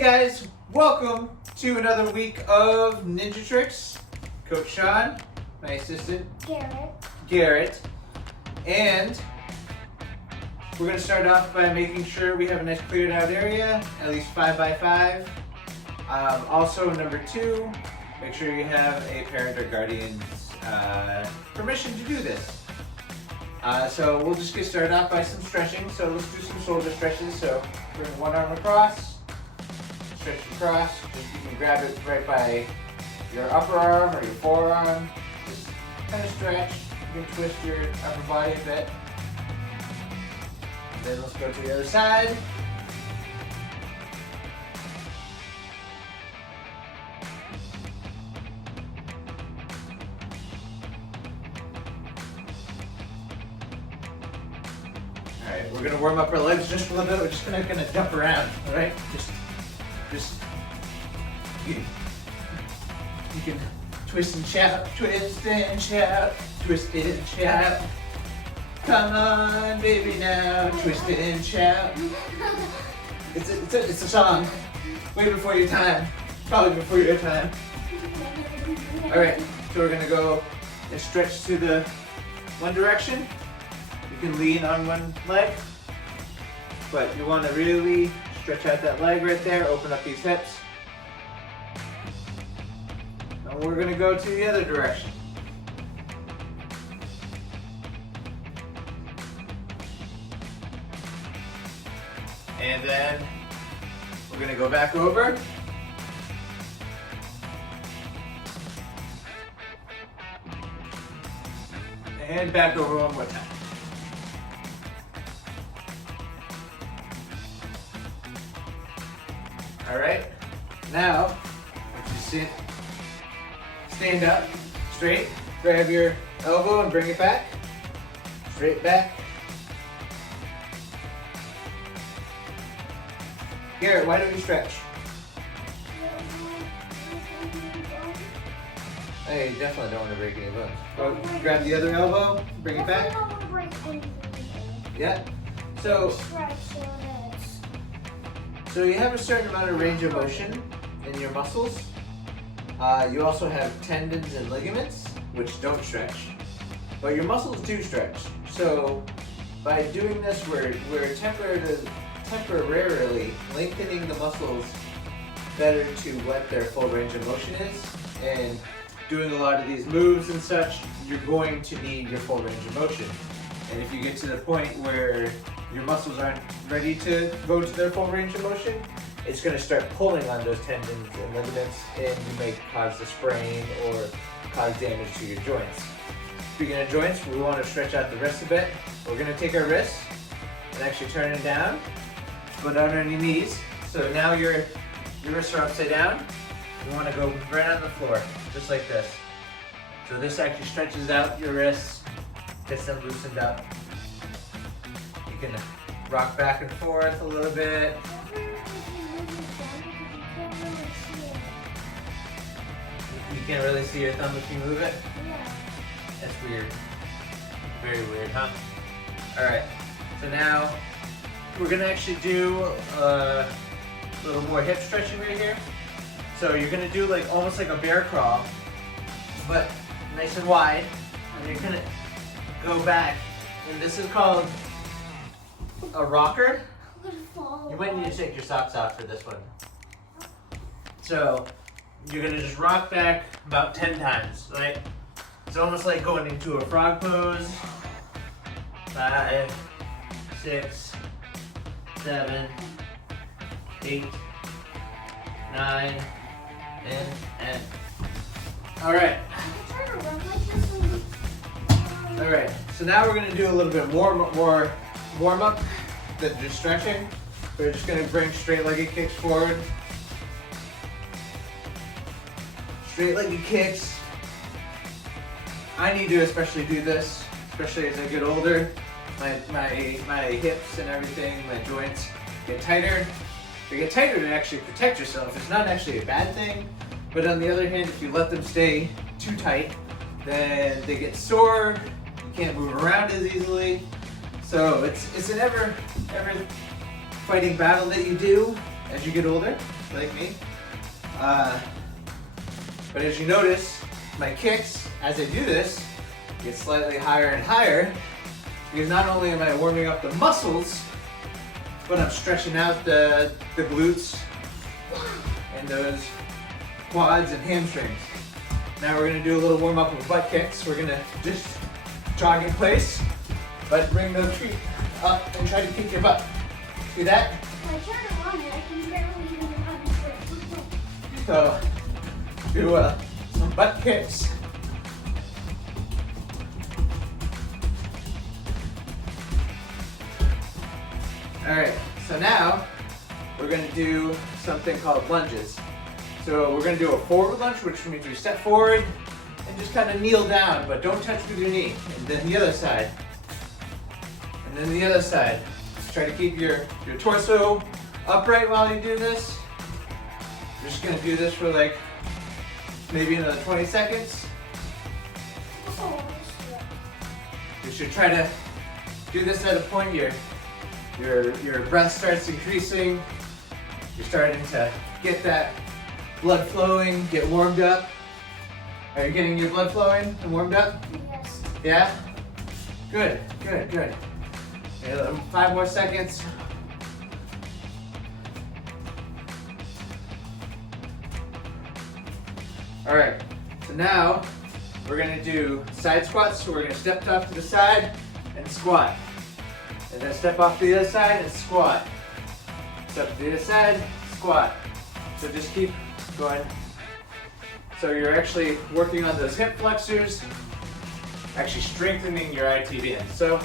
Hey guys, welcome to another week of Ninja Tricks. Coach Shawn, my assistant Garrett, and we're going to start off by making sure we have a nice cleared out area, at least 5 by 5. Also, number 2, make sure you have a parent or guardian's permission to do this. So we'll just get started off by some stretching. So let's do some shoulder stretches. So bring one arm across, stretch across. You can grab it right by your upper arm or your forearm. Just kind of stretch. You can twist your upper body a bit. And then let's go to the other side. Alright, we're going to warm up our legs just a little bit. We're just going to jump around, alright? You can twist and shout, twist and shout, twist and shout. Come on, baby, now, twist and shout. It's a song. Way before your time. Probably before your time. Alright, so we're going to go and stretch to the one direction. You can lean on one leg, but you want to really stretch out that leg right there, open up these hips. Now we're going to go to the other direction. And then we're going to go back over. And back over one more time. All right, now, once you stand up, straight, grab your elbow and bring it back, straight back. Garrett, why don't you stretch? Hey, you definitely don't want to break any bones. Go grab the other elbow, bring it back. I don't want to break anything. Yeah, so you have a certain amount of range of motion in your muscles. You also have tendons and ligaments, which don't stretch, but your muscles do stretch. So by doing this, we're temporarily lengthening the muscles better to what their full range of motion is. And doing a lot of these moves and such, you're going to need your full range of motion. And if you get to the point where your muscles aren't ready to go to their full range of motion, it's going to start pulling on those tendons and ligaments, and you may cause a sprain or cause damage to your joints. Speaking of joints, we want to stretch out the wrists a bit. We're going to take our wrists and actually turn it down, go down on your knees. So now your wrists are upside down. You want to go right on the floor, just like this. So this actually stretches out your wrists, gets them loosened up. You can rock back and forth a little bit. You can't really see your thumb if you move it? Yeah. That's weird. Very weird, huh? Alright, so now we're going to actually do a little more hip stretching right here. So you're going to do almost like a bear crawl, but nice and wide. And you're going to go back. And this is called a rocker. You might need to take your socks off for this one. So you're going to just rock back about 10 times, right? It's almost like going into a frog pose. 5, 6, 7, 8, 9, and 10. All right. All right. So now we're going to do a little bit more warm up than just stretching. We're just going to bring straight-legged kicks forward. Straight-legged kicks. I need to especially do this, especially as I get older. My hips and everything, my joints get tighter. They get tighter to actually protect yourself. It's not actually a bad thing, but on the other hand, if you let them stay too tight, then they get sore. You can't move around as easily. So it's an ever fighting battle that you do, as you get older, like me. But as you notice, my kicks, as I do this, get slightly higher and higher, because not only am I warming up the muscles, but I'm stretching out the glutes and those quads and hamstrings. Now we're gonna do a little warm up with butt kicks. We're gonna just jog in place, but bring those feet up and try to kick your butt. See that? I try to run it, I can barely even run it. So, do some butt kicks. All right, so now we're gonna do something called lunges. So we're gonna do a forward lunge, which means we step forward and just kind of kneel down, but don't touch with your knee. And then the other side. And then the other side. Just try to keep your torso upright while you do this. We're just gonna do this for like maybe another 20 seconds. You should try to do this at a point your breath starts increasing. You're starting to get that blood flowing, get warmed up. Are you getting your blood flowing and warmed up? Yes. Yeah? Good, good, good. Okay, 5 more seconds. All right, so now we're gonna do side squats. So we're gonna step off to the side and squat. And then step off to the other side and squat. Step to the other side, squat. So just keep going. So you're actually working on those hip flexors, actually strengthening your IT band. So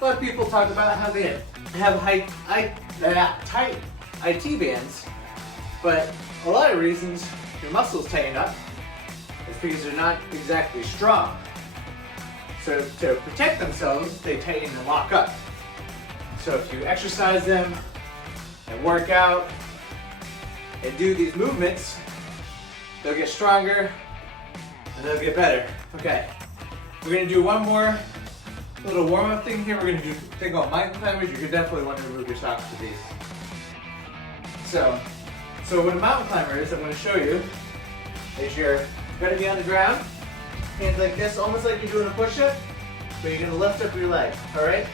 a lot of people talk about how they have tight IT bands, but a lot of reasons your muscles tighten up is because they're not exactly strong. So to protect themselves, they tighten and lock up. So if you exercise them and work out and do these movements, they'll get stronger and they'll get better. Okay, we're gonna do one more little warm-up thing here. We're gonna do a thing called mountain climbers. You definitely want to remove your socks for these. So what a mountain climber is, I'm gonna show you, is you're gonna be on the ground, hands like this, almost like you're doing a push-up, but you're gonna lift up your leg, all right?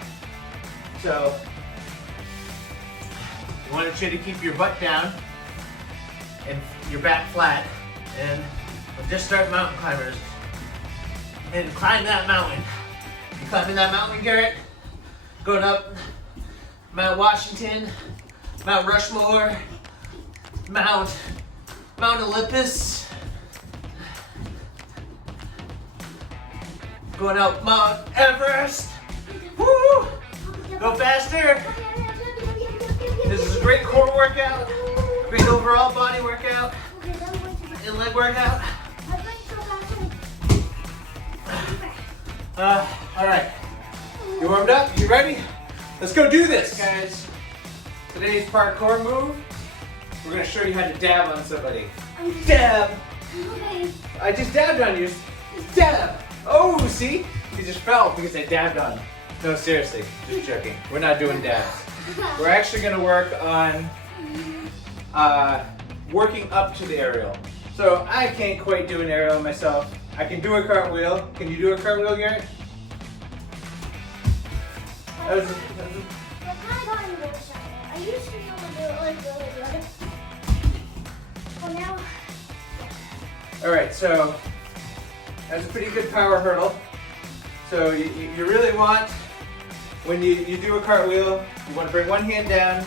So you want to try to keep your butt down and your back flat, and we'll just start mountain climbers and climb that mountain. You climbing that mountain, Garrett? Going up Mount Washington, Mount Rushmore, Mount Olympus, going up Mount Everest. Woo! Go faster. This is a great core workout, great overall body workout, and leg workout. All right, you warmed up? You ready? Let's go do this, guys. Today's parkour move, we're gonna show you how to dab on somebody. Dab. I just dabbed on you. Dab. Oh, see? You just fell because I dabbed on you. No, seriously, just joking. We're not doing dabs. We're actually gonna work on working up to the aerial. So I can't quite do an aerial myself. I can do a cartwheel. Can you do a cartwheel, Garrett? I kind of got into it. I used to be able to do it like really good. Well, now. All right, so that's a pretty good power hurdle. So you really want, when you do a cartwheel, you want to bring one hand down.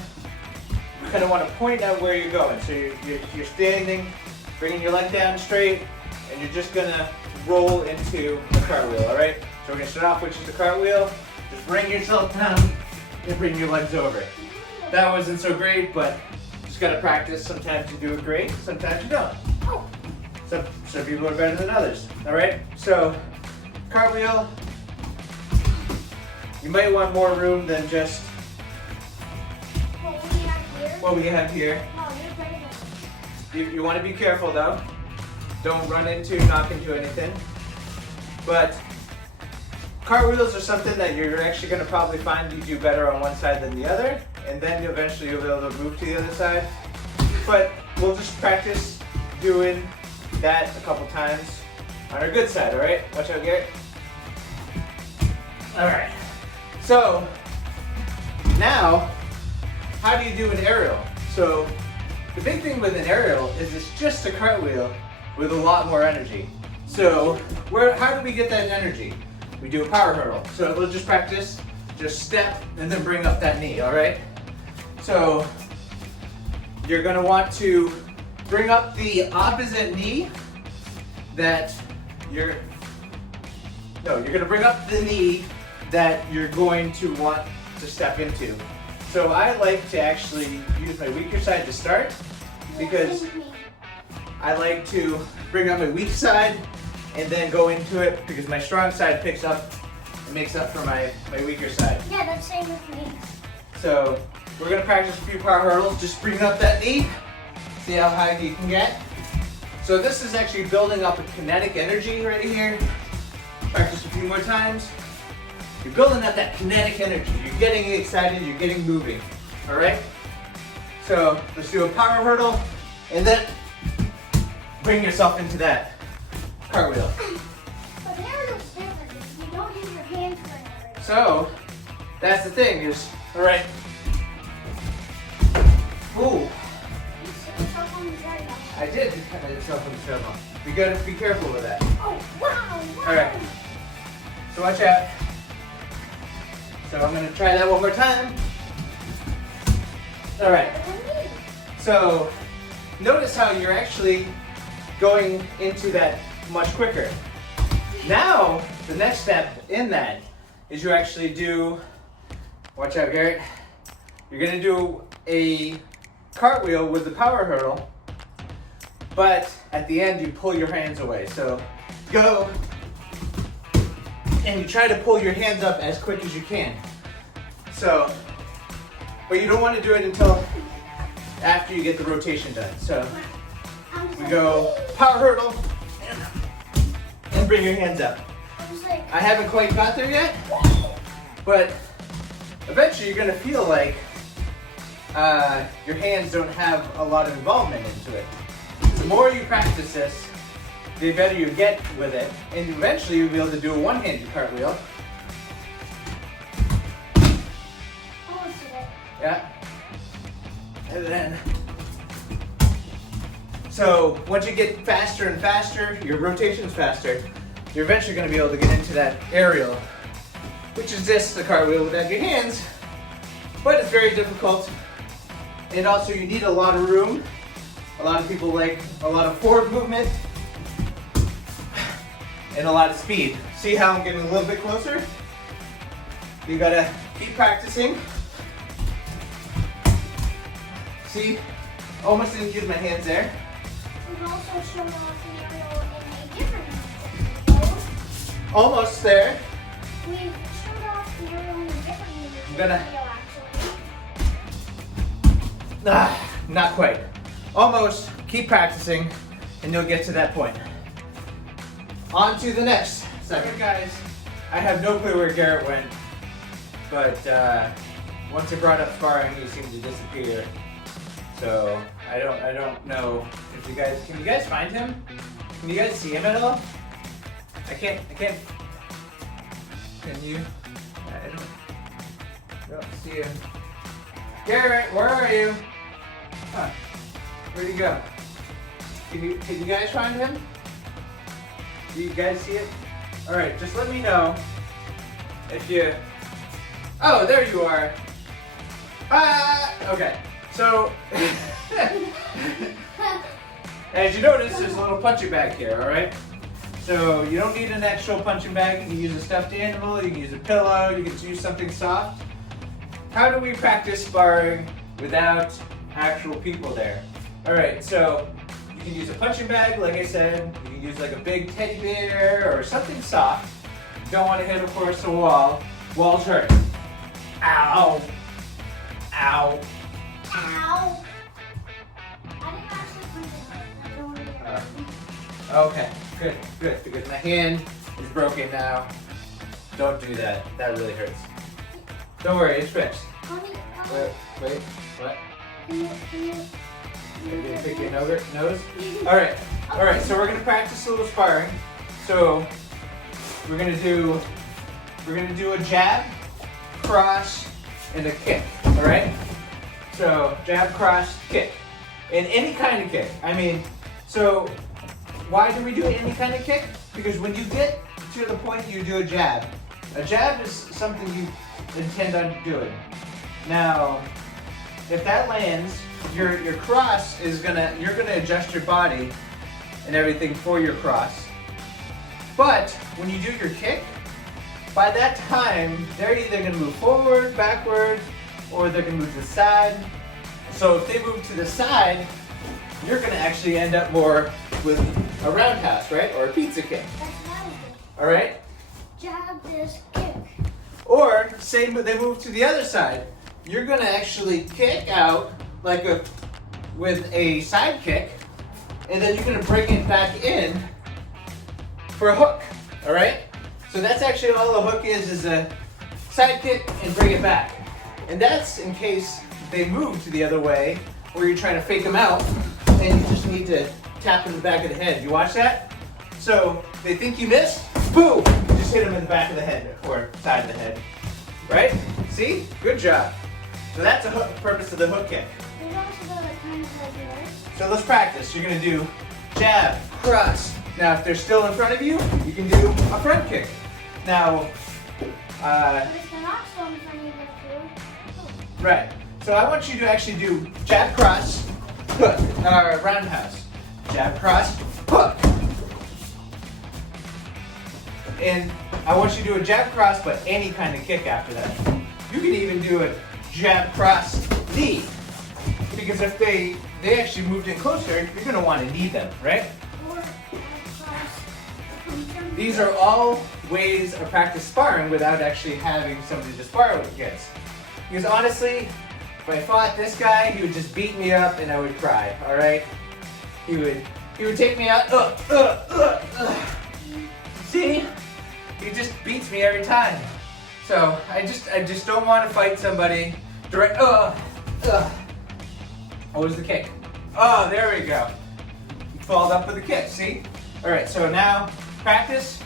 You kind of want to point out where you're going. So you're standing, bringing your leg down straight, and you're just gonna roll into the cartwheel, all right? So we're gonna start off with just a cartwheel. Just bring yourself down and bring your legs over. That wasn't so great, but just gotta practice. Sometimes you do it great, sometimes you don't. Some people are better than others, all right? So cartwheel, you might want more room than just what we have here. You want to be careful though. Don't run into, knock into anything. But cartwheels are something that you're actually going to probably find you do better on one side than the other. and then eventually you'll be able to move to the other side. But we'll just practice doing that a couple times on our good side, all right? Watch out, Garrett. All right. So now, how do you do an aerial? So the big thing with an aerial is it's just a cartwheel with a lot more energy. So how do we get that energy? We do a power hurdle. So we'll just practice, just step and then bring up that knee, all right? So you're gonna want to bring up the opposite knee that you're gonna bring up the knee that you're going to want to step into. So I like to actually use my weaker side to start because I like to bring up my weak side and then go into it because my strong side picks up and makes up for my weaker side. Yeah, that's same with me. So we're gonna practice a few power hurdles. Just bring up that knee. See how high you can get. So this is actually building up a kinetic energy right here. Practice a few more times. You're building up that kinetic energy. You're getting excited, you're getting moving. All right? So let's do a power hurdle and then bring yourself into that cartwheel. But aerial's different. You don't use your hands for an aerial. So that's the thing is, all right. Ooh. You set yourself on the treadmill. I did kind of yourself on the treadmill. You gotta be careful with that. Oh, wow. All right. So watch out. So I'm gonna try that one more time. All right. So notice how you're actually going into that much quicker. Now, the next step in that is you actually do, watch out, Garrett. You're gonna do a cartwheel with the power hurdle, but at the end you pull your hands away. So go, and you try to pull your hands up as quick as you can. So, but you don't want to do it until after you get the rotation done. So we go power hurdle and bring your hands up. I haven't quite got there yet, but eventually you're gonna feel like your hands don't have a lot of involvement into it. The more you practice this, the better you get with it, and eventually you'll be able to do a one-handed cartwheel. Yeah. And then, so once you get faster and faster, your rotation's faster, you're eventually going to be able to get into that aerial, which is just the cartwheel without your hands, but it's very difficult. And also you need a lot of room. A lot of people like a lot of forward movement and a lot of speed. See how I'm getting a little bit closer? You gotta keep practicing. See, almost didn't use my hands there. We've also shown off the aerial in a different video. Almost there. We've showed off the aerial in a different I'm gonna- video, actually. Not quite. Almost. Keep practicing and you'll get to that point. On to the next segment. Guys, I have no clue where Garrett went, but once I brought up sparring, he seemed to disappear. So I don't know if you guys, can you guys find him? Can you guys see him at all? I can't, can you? I don't see him. Garrett, where are you? Huh, where'd he go? Can you guys find him? Do you guys see it? All right, just let me know if you, oh, there you are. Okay. So, as you notice, there's a little punching bag here, all right? So you don't need an actual punching bag. You can use a stuffed animal, you can use a pillow, you can use something soft. How do we practice sparring without actual people there? All right, so you can use a punching bag, like I said. You can use like a big teddy bear or something soft. You don't want to hit, of course, the wall. Wall's hurt. Ow. Ow. Ow! I didn't actually punch it. I don't want to get hurt. Okay, good, because my hand is broken now. Don't do that. That really hurts. Don't worry, it's fixed. Mommy, Wait, what? Can you Maybe pick your nose? Alright, so we're gonna practice a little sparring. So we're gonna do a jab, cross, and a kick. Alright? So jab, cross, kick. And any kind of kick. I mean, so why do we do any kind of kick? Because when you get to the point you do a jab is something you intend on doing. Now, if that lands, your cross is you're gonna adjust your body and everything for your cross. But when you do your kick, by that time, they're either gonna move forward, backward, or they're gonna move to the side. So if they move to the side, you're gonna actually end up more with a roundhouse, right? Or a pizza kick. That's what I was doing. All right? Jab this kick. Or say they move to the other side, you're gonna actually kick out with a side kick, and then you're gonna bring it back in for a hook. All right? So that's actually all a hook is a side kick and bring it back. And that's in case they move to the other way, or you're trying to fake them out, and you just need to tap in the back of the head. You watch that? So they think you missed, boom! You just hit them in the back of the head or side of the head. Right? See? Good job. So that's the purpose of the hook kick. There's also the kind of like yours. So let's practice. You're gonna do jab, cross. Now if they're still in front of you, you can do a front kick. Now, But if they're not still in front of you, that's right. So I want you to actually do jab, cross, hook, roundhouse. Jab, cross, hook. And I want you to do a jab, cross, but any kind of kick after that. You can even do a jab, cross, knee. Because if they actually moved in closer, you're gonna want to knee them, right? Or cross. These are all ways of practice sparring without actually having somebody to spar with against. Because honestly, if I fought this guy, he would just beat me up and I would cry, alright? He would take me out, See? He just beats me every time. So I just don't want to fight somebody direct, What was the kick? Oh, there we go. He followed up with a kick, see? Alright, so now practice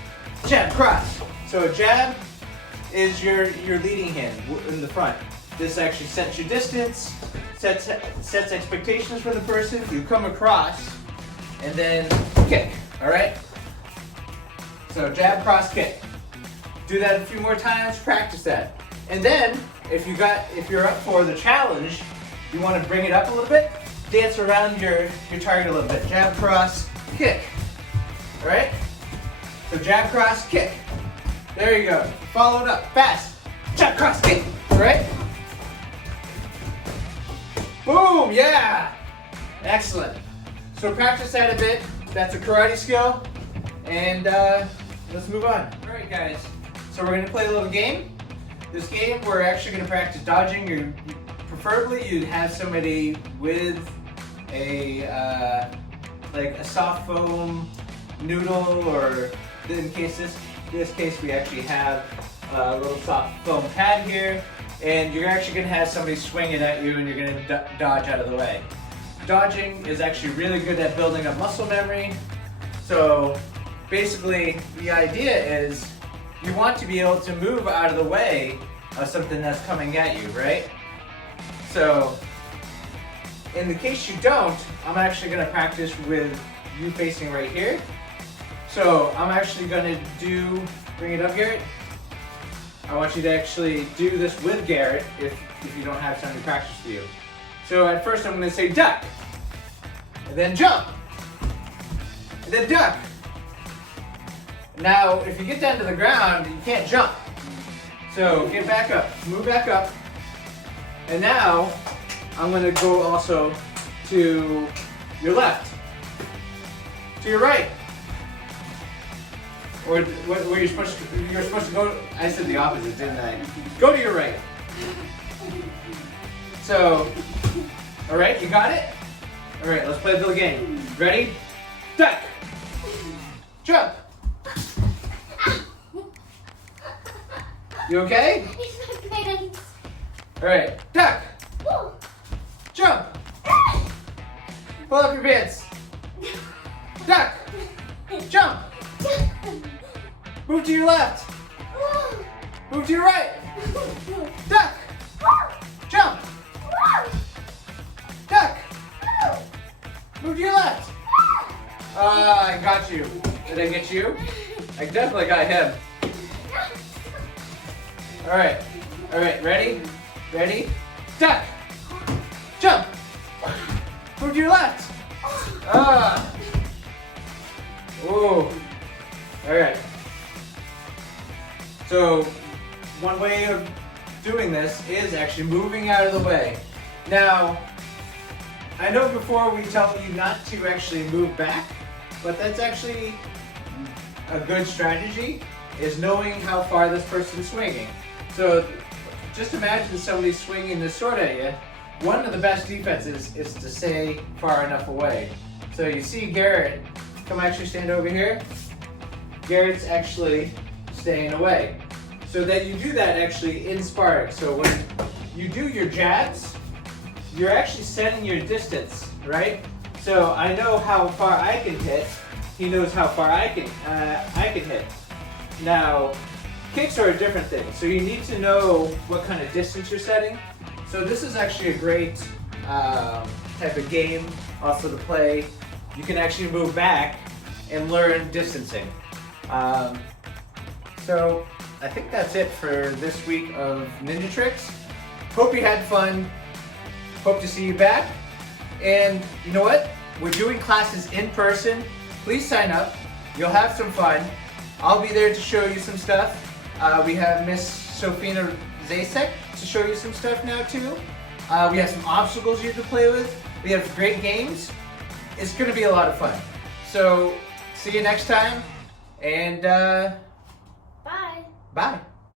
jab, cross. So a jab is your leading hand in the front. This actually sets your distance, sets expectations for the person. You come across and then kick, alright? So jab, cross, kick. Do that a few more times, practice that. And then, if you're up for the challenge, you want to bring it up a little bit, dance around your target a little bit. Jab, cross, kick. Alright? So jab, cross, kick. There you go. Follow it up, fast. Jab, cross, kick. Alright? Boom, yeah! Excellent. So practice that a bit. That's a karate skill. And let's move on. Alright guys, so we're going to play a little game. This game we're actually going to practice dodging. Preferably you'd have somebody with a soft foam noodle, or in this case we actually have a little soft foam pad here, and you're actually going to have somebody swing it at you and you're going to dodge out of the way. Dodging is actually really good at building up muscle memory. So basically the idea is you want to be able to move out of the way of something that's coming at you, right? So in the case you don't, I'm actually going to practice with you facing right here. So I'm actually going to bring it up, Garrett. I want you to actually do this with Garrett if you don't have somebody to practice with you. So at first I'm going to say duck, and then jump, and then duck. Now if you get down to the ground, you can't jump. So get back up, move back up, and now I'm going to go also to your left, to your right. Or where you're supposed to go. I said the opposite, didn't I? Go to your right. So, all right, you got it? All right, let's play the little game. Ready? Duck. Jump. You okay? All right, duck. Pull up your pants. Duck. Jump. Move to your left. Move to your right. Duck. Jump. Duck. Move to your left. I got you. Did I get you? I definitely got him. All right, ready? Ready? Duck! Jump! Move to your left! Ooh. All right. So, one way of doing this is actually moving out of the way. Now, I know before we tell you not to actually move back, but that's actually a good strategy, is knowing how far this person's swinging. So just imagine somebody swinging this sword at you. One of the best defenses is to stay far enough away. So you see Garrett, come actually stand over here. Garrett's actually staying away. So that you do that actually in sparring. So when you do your jabs, you're actually setting your distance, right? So I know how far I can hit. He knows how far I can hit. Now, kicks are a different thing. So you need to know what kind of distance you're setting. So this is actually a great type of game also to play. You can actually move back and learn distancing. So I think that's it for this week of Ninja Tricks. Hope you had fun. Hope to see you back. And you know what? We're doing classes in person. Please sign up. You'll have some fun. I'll be there to show you some stuff. We have Miss Sofina Zasek to show you some stuff now too. We have some obstacles you have to play with. We have great games. It's going to be a lot of fun. So see you next time. And Bye. bye.